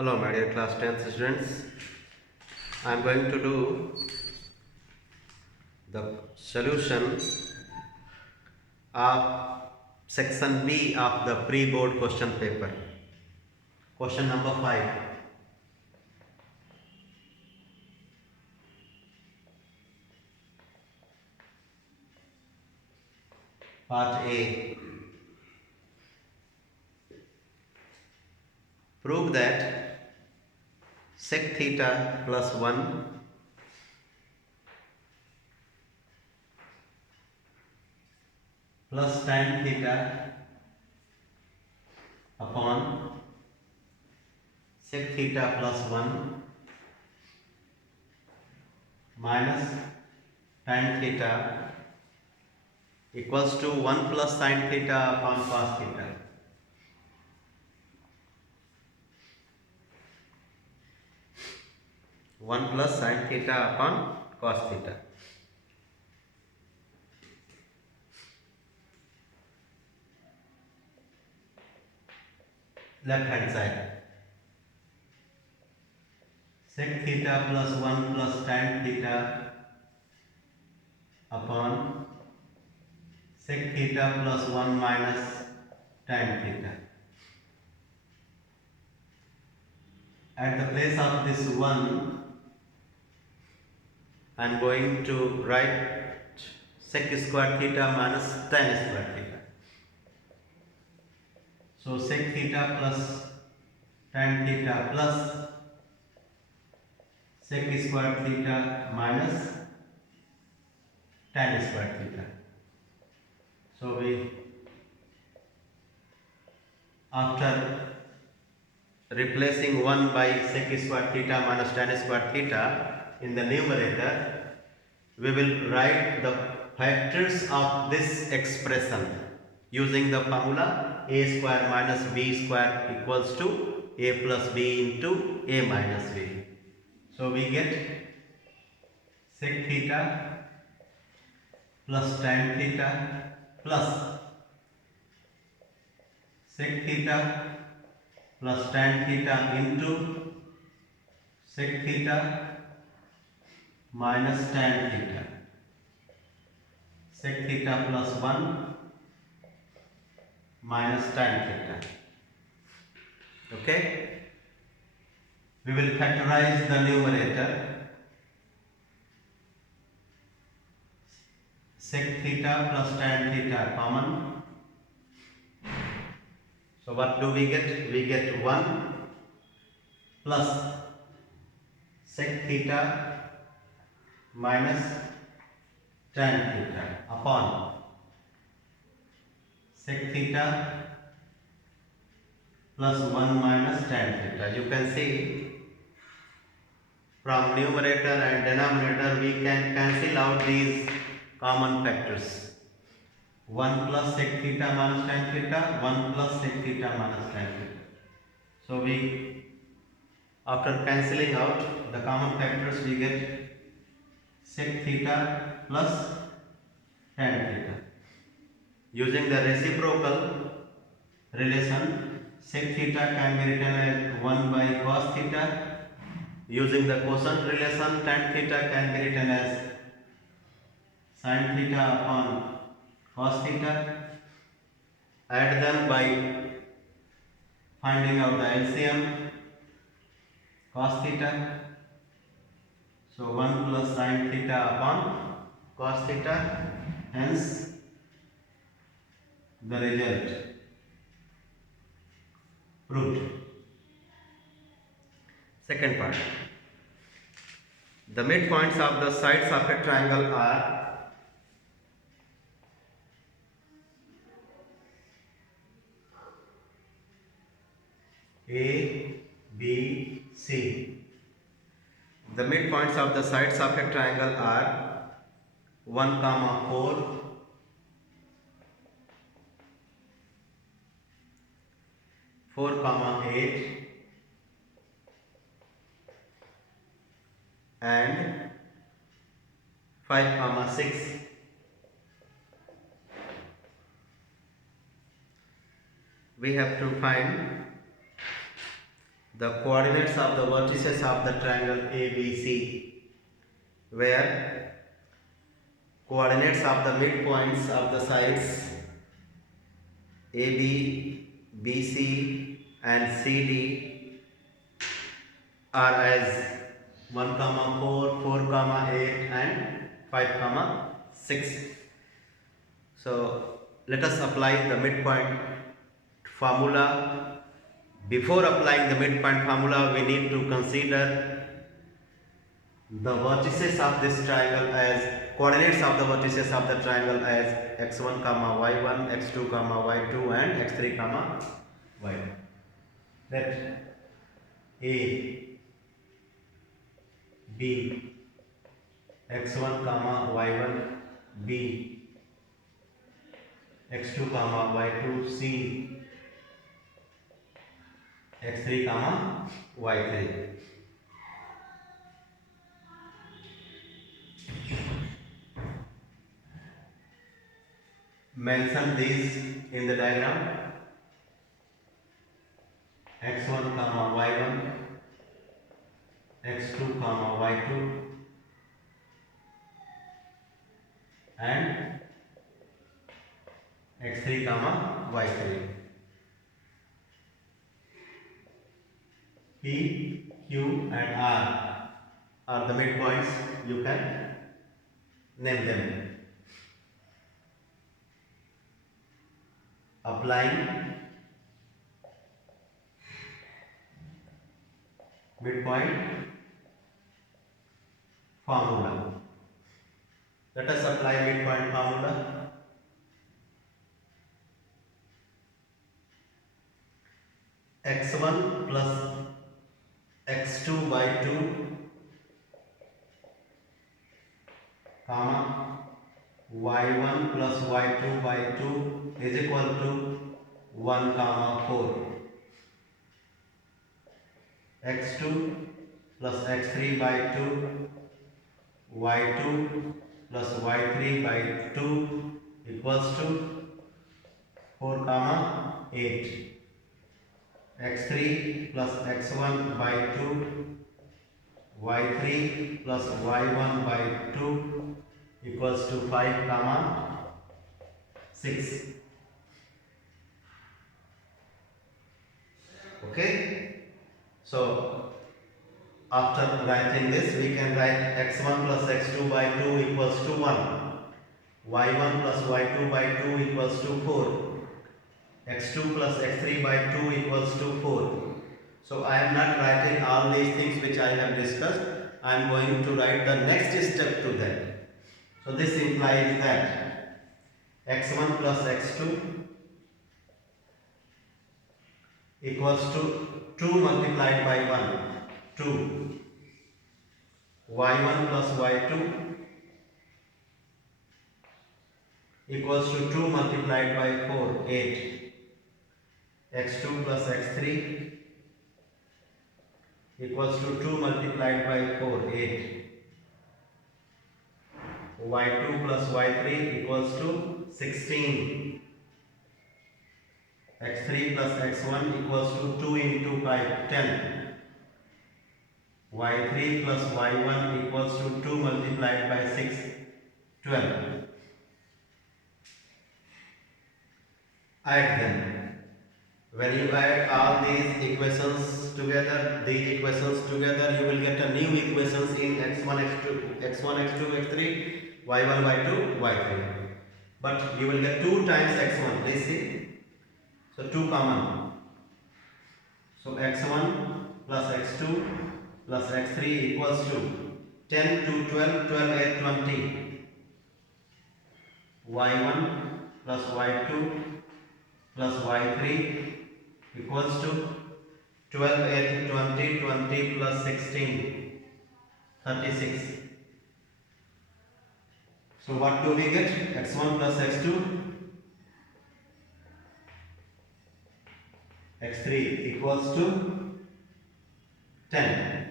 Hello my dear class 10th students. I am going to do the solution of section B of the pre-board question paper. Question number 5. Part A. Prove that sec theta plus 1 plus tan theta upon sec theta plus 1 minus tan theta equals to 1 plus sin theta upon cos theta. One plus sin theta upon cos theta. Left hand side. Sec theta plus 1 plus tan theta upon sec theta plus 1 minus tan theta. At the place of this 1, I am going to write sec square theta minus tan square theta. So sec theta plus tan theta plus sec square theta minus tan square theta. So after replacing 1 by sec square theta minus tan square theta in the numerator, we will write the factors of this expression using the formula a square minus b square equals to a plus b into a minus b. So we get sec theta plus tan theta plus sec theta plus tan theta into sec theta minus tan theta. Sec theta plus 1 minus tan theta. Okay? We will factorize the numerator. Sec theta plus tan theta common. So what do we get? We get 1 plus sec theta minus tan theta upon sec theta plus 1 minus tan theta. You can see from numerator and denominator we can cancel out these common factors. 1 plus sec theta minus tan theta, 1 plus sec theta minus tan theta. So we, after cancelling out the common factors, we get sec theta plus tan theta. Using the reciprocal relation, sec theta can be written as 1 by cos theta. Using the quotient relation, tan theta can be written as sin theta upon cos theta. Add them by finding out the LCM cos theta. So 1 plus sin theta upon cos theta, hence the result proved. Second part. The midpoints of the sides of a triangle are A, B, C. The midpoints of the sides of a triangle are 1, 4, 4, 8 and 5, 6. We have to find the coordinates of the vertices of the triangle ABC, where coordinates of the midpoints of the sides AB, BC and CD are as 1, 4, 4, 8 and 5, 6. So let us apply the midpoint formula. Before applying the midpoint formula, we need to consider the vertices of this triangle as coordinates of the vertices of the triangle as x1, y1, x2, y2 and x3, y. Let A, B, x1, y1, B, x2, y2, C, x3, y3. Mention these in the diagram. x1, y1, x2, y2 and x3, y3. P, Q and R are the midpoints. You can name them. Applying midpoint formula. Let us apply midpoint formula. x1 plus x2 by 2 comma y1 plus y2 by 2 is equal to 1, 4. x2 plus x3 by 2 y2 plus y3 by 2 equals to 4, 8. x3 plus x1 by 2 y3 plus y1 by 2 equals to 5, 6. Okay. So after writing this, we can write x1 plus x2 by 2 equals to 1, y1 plus y2 by 2 equals to 4, x2 plus x3 by 2 equals to 4. So I am not writing all these things which I have discussed. I am going to write the next step to that. So this implies that x1 plus x2 equals to 2 multiplied by 1, 2. y1 plus y2 equals to 2 multiplied by 4, 8. x2 plus x3 equals to 2 multiplied by 4, 8. y2 plus y3 equals to 16. x3 plus x1 equals to 2 into 5, 10. y3 plus y1 equals to 2 multiplied by 6, 12. Add them. When you add all these equations together, you will get a new equations in x1, x2, x3, y1, y2, y3. But you will get 2 times x1. Please see. So 2 common. So x1 plus x2 plus x3 equals to 10 to 12, 12, 8, 20. y1 plus y2 plus y3 equals to 12, 8, 20, 20 plus 16, 36. So what do we get? x1 plus x2, x3 equals to 10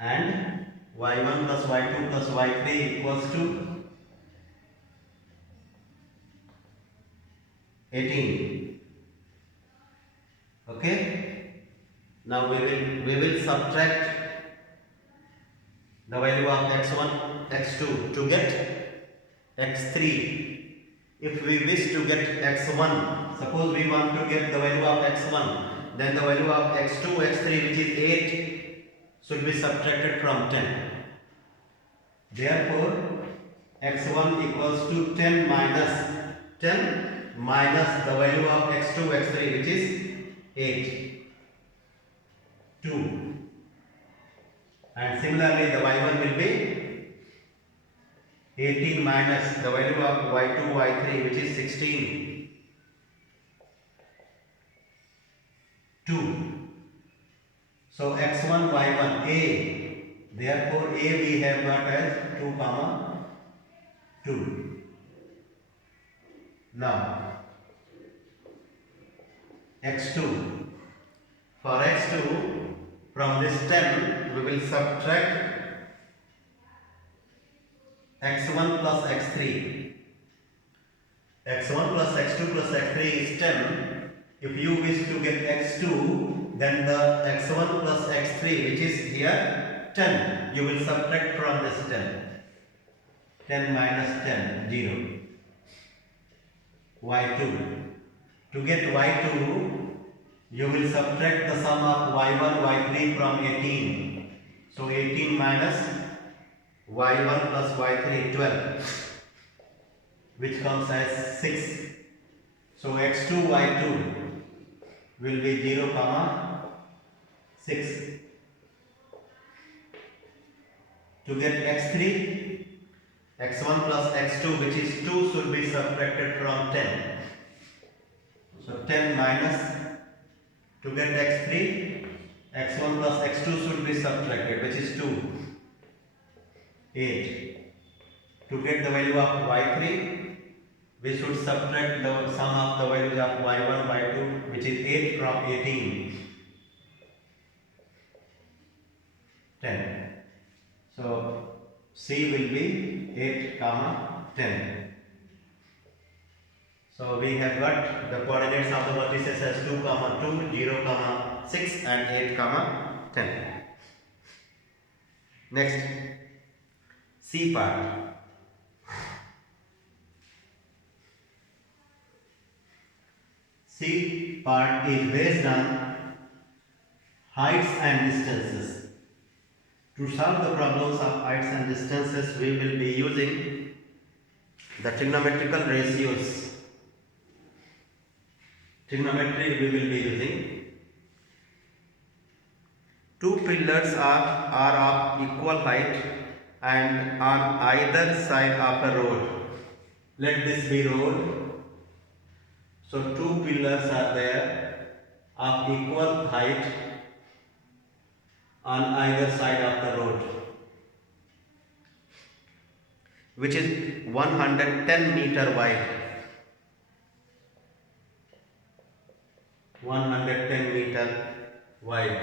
and y1 plus y2 plus y3 equals to 18. Okay. Now we will subtract the value of x1, x2 to get x3. If we wish to get x1, suppose we want to get the value of x1, then the value of x2, x3, which is 8, should be subtracted from 10. Therefore, x1 equals to 10 minus the value of x2, x3, which is 8, 2. And similarly, the y1 will be 18 minus the value of y2, y3, which is 16, 2. So x1, y1, a. Therefore, a we have got as 2, 2. Now, x2. For x2, from this 10, we will subtract x1 plus x3. x1 plus x2 plus x3 is 10. If you wish to get x2, then the x1 plus x3, which is here 10, you will subtract from this 10. 10 minus 10, 0. y2. To get y2, you will subtract the sum of y1, y3 from 18. So 18 minus y1 plus y3, 12, which comes as 6. So x2, y2 will be 0, 6. To get x3, x1 plus x2, which is 2, should be subtracted from 10. So 10 minus, to get x3, x1 plus x2 should be subtracted, which is 2, 8. To get the value of y3, we should subtract the sum of the values of y1, y2, which is 8 from 18, 10. So C will be 8, 10. So we have got the coordinates of the vertices as 2, 2, 0, 6 and 8, 10. Next, C part. C part is based on heights and distances. To solve the problems of heights and distances, we will be using the trigonometrical ratios. Trigonometry we will be using. Two pillars are of equal height and on either side of a road. Let this be road. So two pillars are there of equal height on either side of the road, which is 110 meter wide. 110 meter wide.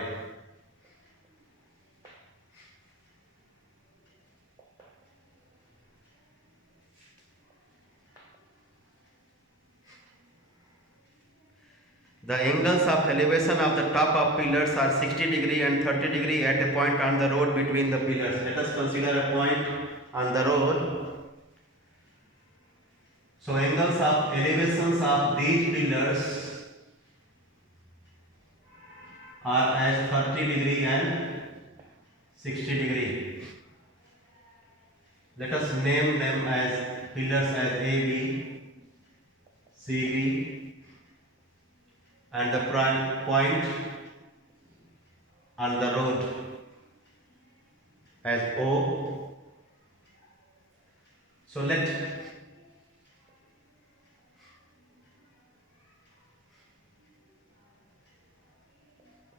The angles of elevation of the top of pillars are 60 degree and 30 degree at a point on the road between the pillars. Let us consider a point on the road. So angles of elevations of these pillars are as 30 degree and 60 degree. Let us name them as pillars as A, B, C, D, and the point on the road as O. So let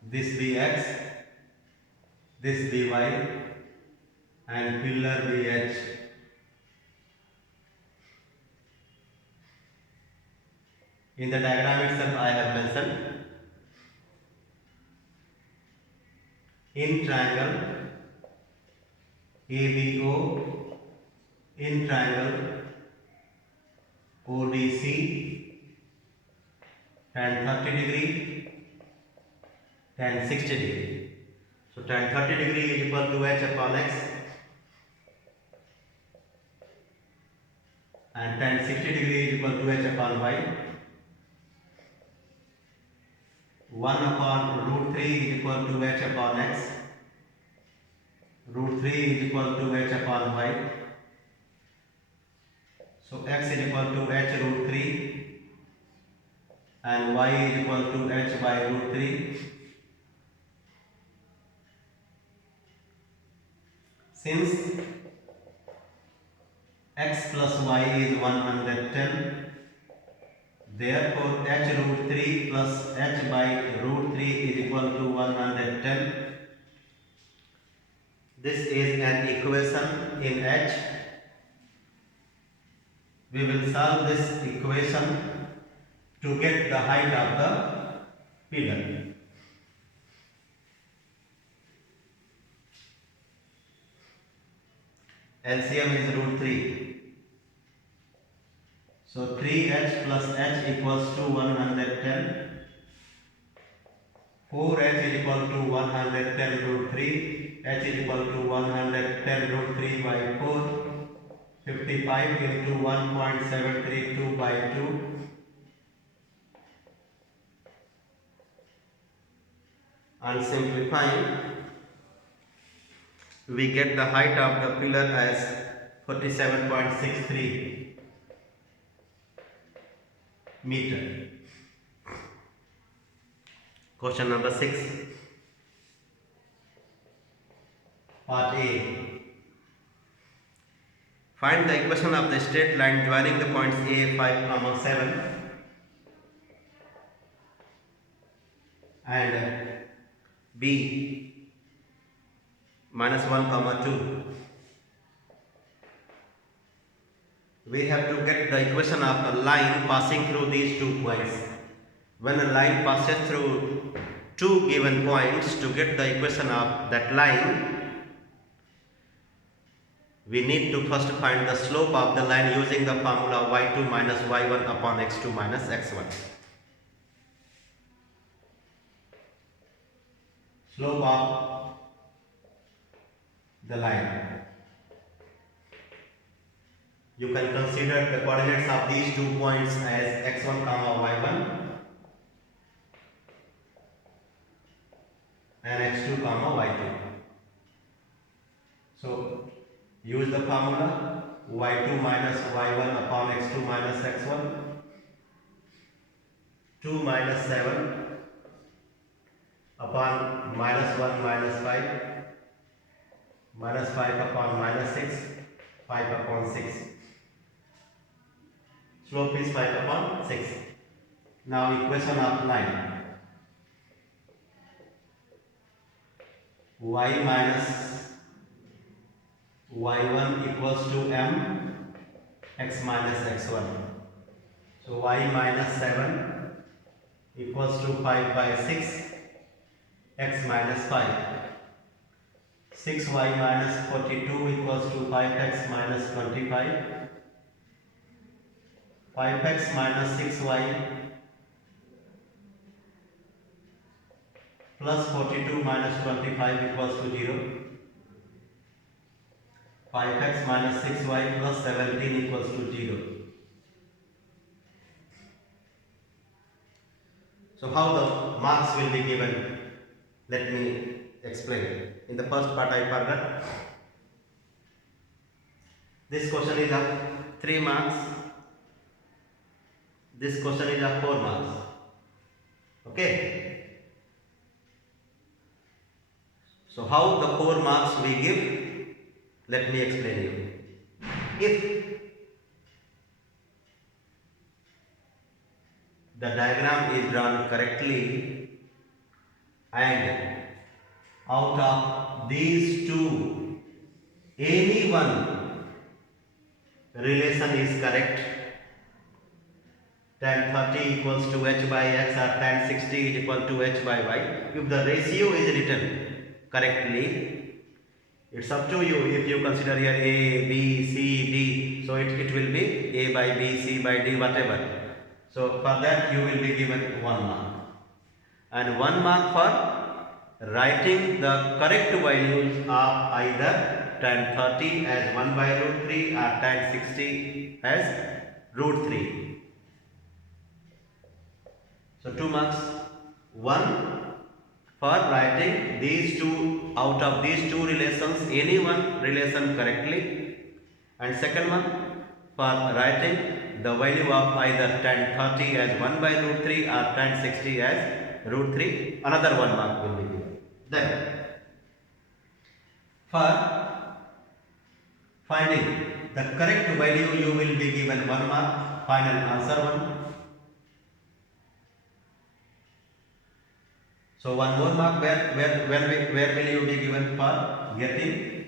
this be X, this be Y, and pillar be H. In the diagram itself I have mentioned. In triangle ABO, in triangle ODC, and 30 degree tan 60 degree. So tan 30 degree is equal to h upon x, and tan 60 degree is equal to h upon y. 1 upon root 3 is equal to h upon x. Root 3 is equal to h upon y. So x is equal to h root 3 and y is equal to h by root 3. Since x plus y is 110, therefore h root 3 plus h by root 3 is equal to 110. This is an equation in h. We will solve this equation to get the height of the pillar. LCM is root 3. So 3h plus h equals to 110. 4h is equal to 110 root 3. H is equal to 110 root 3 by 4. 55 into 1.732 by 2. And simplifying, we get the height of the pillar as 47.63 meter. Question number 6. Part A. Find the equation of the straight line joining the points A, 5, 7 and B, -1, 2. We have to get the equation of a line passing through these 2 points. When a line passes through 2 given points, to get the equation of that line, we need to first find the slope of the line using the formula y2 minus y1 upon x2 minus x1. Slope of the line. You can consider the coordinates of these 2 points as x1, y1 and x2, y2. So use the formula y2 minus y1 upon x2 minus x1. 2 minus 7 upon minus 1 minus 5. Minus 5 upon minus 6. 5 upon 6. Slope is 5 upon 6. Now equation of line. Y minus y1 equals to m x minus x1. So y minus 7 equals to 5 by 6 x minus 5. 6y minus 42 equals to 5x minus 25. 5x minus 6y plus 42 minus 25 equals to 0. 5x minus 6y plus 17 equals to 0. So how the marks will be given? Let me explain. In the first part I forgot. This question is of 3 marks. This question is of 4 marks. Okay. So how the 4 marks we give? Let me explain you. If the diagram is drawn correctly and out of these two any one relation is correct, tan 30 equals to h by x or tan 60 is equal to h by y. If the ratio is written correctly, it's up to you. If you consider here A, B, C, D, so it will be A by B, C by D, whatever. So for that you will be given 1 mark and 1 mark for writing the correct values of either tan 30 as 1 by root 3 or tan 60 as root 3. So 2 marks. 1 for writing these two, out of these two relations, any one relation correctly, and second one for writing the value of either tan 30 as 1 by root 3 or tan 60 as root 3, another 1 mark will be given. Then for finding the correct value you will be given 1 mark, final answer 1. So one more mark, where will you be given for getting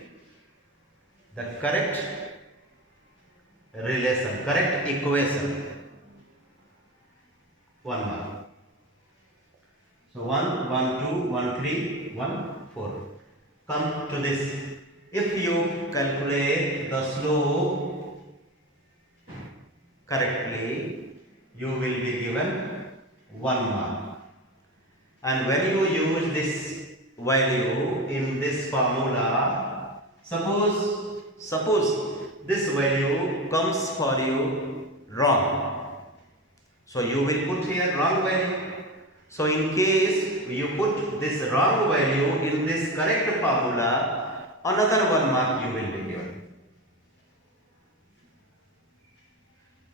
the correct relation, correct equation, 1 mark. So 1, 1, 2, 1, 3, 1, 4. Come to this. If you calculate the slope correctly, you will be given 1 mark. And when you use this value in this formula, suppose this value comes for you wrong. So you will put here wrong value. So in case you put this wrong value in this correct formula, another 1 mark you will be given.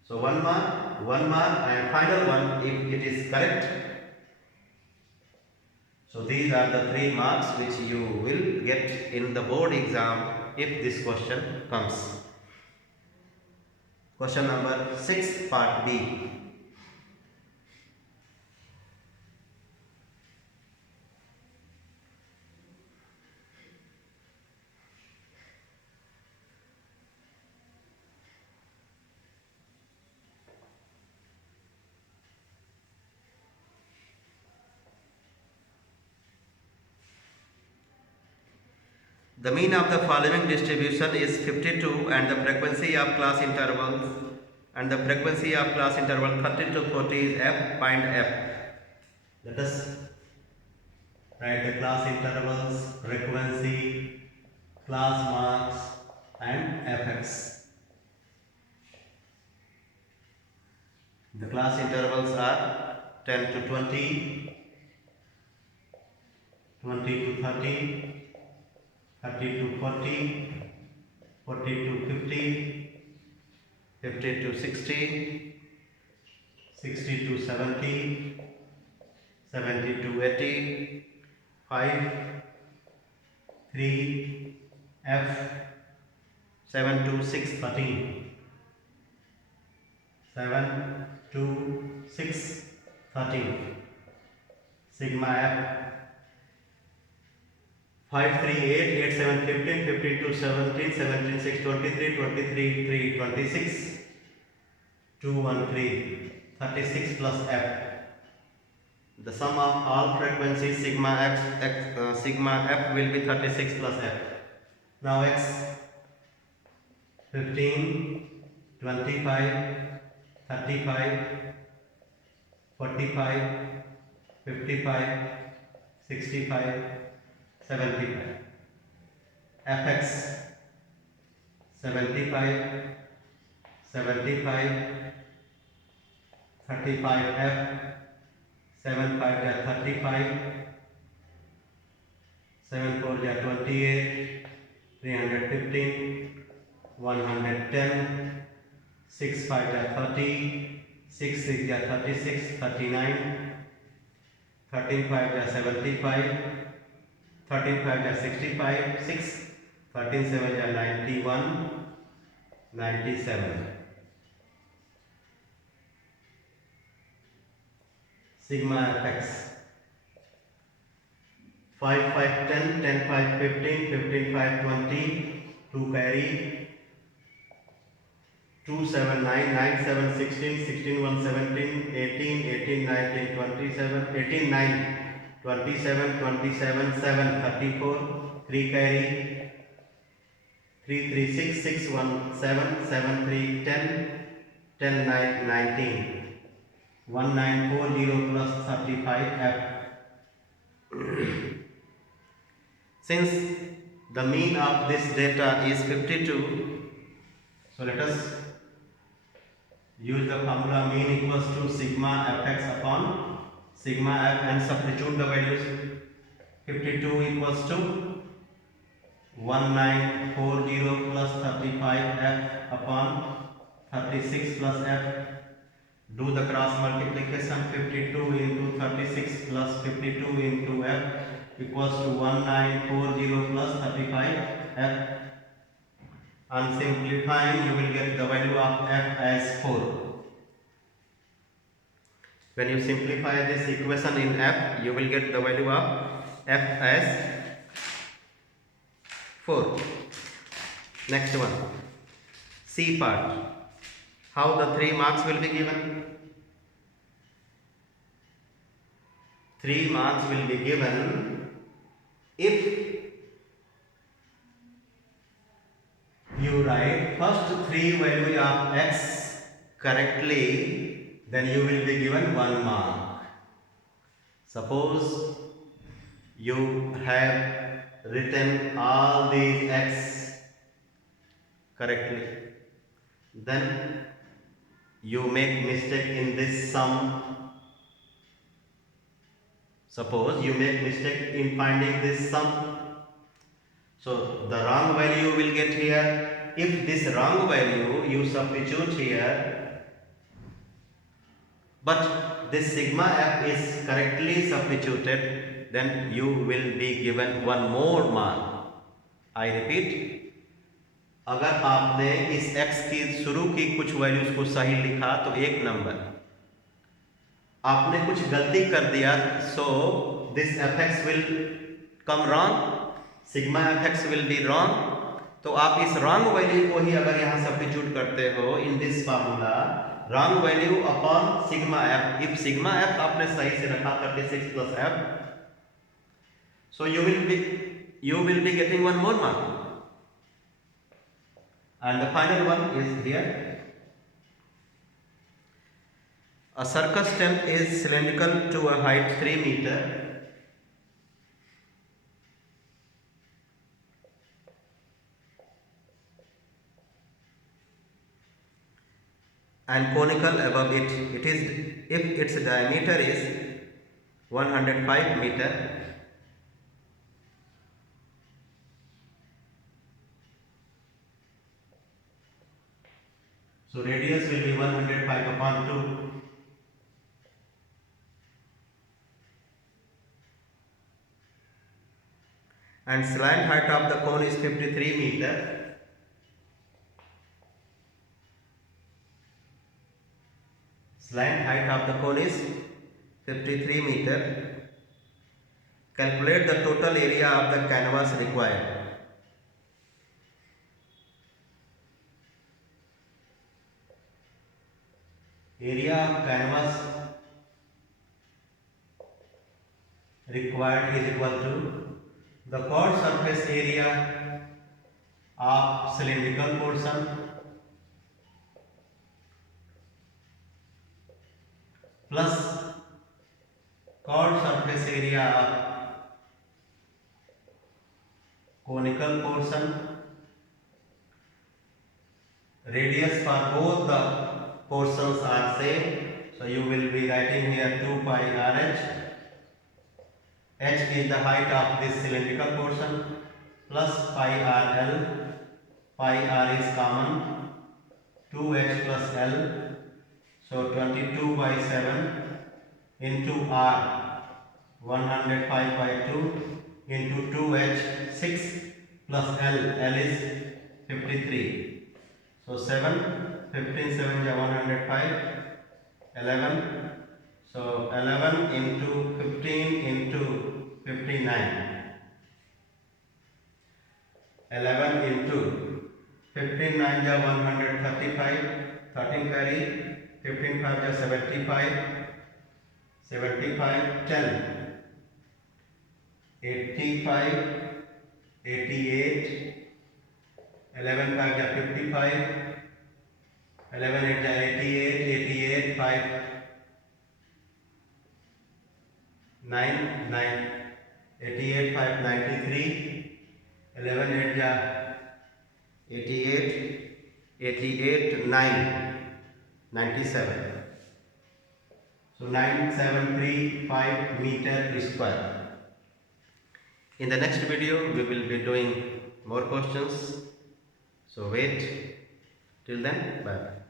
So 1 mark and final one if it is correct. So these are the 3 marks which you will get in the board exam if this question comes. Question number 6, part B. The mean of the following distribution is 52 and the frequency of class intervals 30 to 40 is f. Find f. Let us write the class intervals, frequency, class marks and fx. The class intervals are 10 to 20, 20 to 30, 30 to 40, 40 to 50, 50 to 60, 60 to 70, 70 to 80, 5, 3, F, 7 to 6, 13, 7 to 6, 13, sigma F, 5, 3, 8, 8, 7, 15, 15 to 17, 17, 6, 23, 23, 3, 26, 2, 1, 3, 36 plus F. The sum of all frequencies sigma F will be 36 plus F. Now X 15, 25, 35, 45, 55, 65, 75. Fx 75, 75, 35 F, 75 35, 74 28, 315, 110, 65 30, 66 36, 39, 13 5 75, 13 5 65, 6, 13 7 91, 97. Sigma fx 5 5 10, 10 5 15, 15 5 20, 2 carry, 2 7 9, 9 7 16, 16 1 17, 18, 18 19 27, 18 9 27, 27 7 34, 3 carry, 3 3 6, 6 1 7, 7 3 10, 10 9 19, 1940 plus 35 F. Since the mean of this data is 52, so let us use the formula mean equals to sigma fx upon sigma f and substitute the values. 52 equals to 1940 plus 35 f upon 36 plus f. Do the cross multiplication. 52 into 36 plus 52 into f equals to 1940 plus 35 f. On simplifying, you will get the value of f as 4. When you simplify this equation in f, you will get the value of f as 4. Next one, C part. How the 3 marks will be given? 3 marks will be given if you write first 3 values of x correctly, then you will be given 1 mark. Suppose you have written all these x correctly, then you make mistake in this sum. Suppose you make mistake in finding this sum, so the wrong value will get here. If this wrong value you substitute here, but this sigma f is correctly substituted, then you will be given 1 more mark. I repeat, अगर आपने इस x की शुरू की कुछ values को सही लिखा तो 1 नंबर, आपने कुछ गलती कर दिया, so this fx will come wrong, sigma fx will be wrong. तो आप इस रॉन्ग वैल्यू को ही अगर यहाँ सब्स्टिट्यूट करते हो in this formula, wrong value upon sigma F, if sigma F आपने सही से रखा 36 plus F, so you will be getting 1 more mark. And the final one is here. A circus tent is cylindrical to a height 3 meter and conical above it. It is if its diameter is 105 meter. So radius will be 105 upon 2. And slant height of the cone is 53 meter. Slant height of the cone is 53 meter. Calculate the total area of the canvas required. Area of canvas required is equal to the chord surface area of cylindrical portion plus chord surface area of conical portion. Radius for both the portions are same, so you will be writing here 2 pi rh. H is the height of this cylindrical portion plus pi rl. Pi r is common, 2h plus l, so 22 by 7 into r, 105 by 2 into 2h, 6 plus l, l is 53, so 7, 15 7 is 105, 11, so 11 into 15 into 59, 11 into 15 9 is 135, 13 carry, 15 5 is 75, 75 10, 85, 88, 11 5 is 55, 11 8 is 88, 88 5 9 9, 88 5 93, 11 8 ja 88, 88 9 97. So 9735 meter square. In the next video we will be doing more questions. So wait till then. Bye.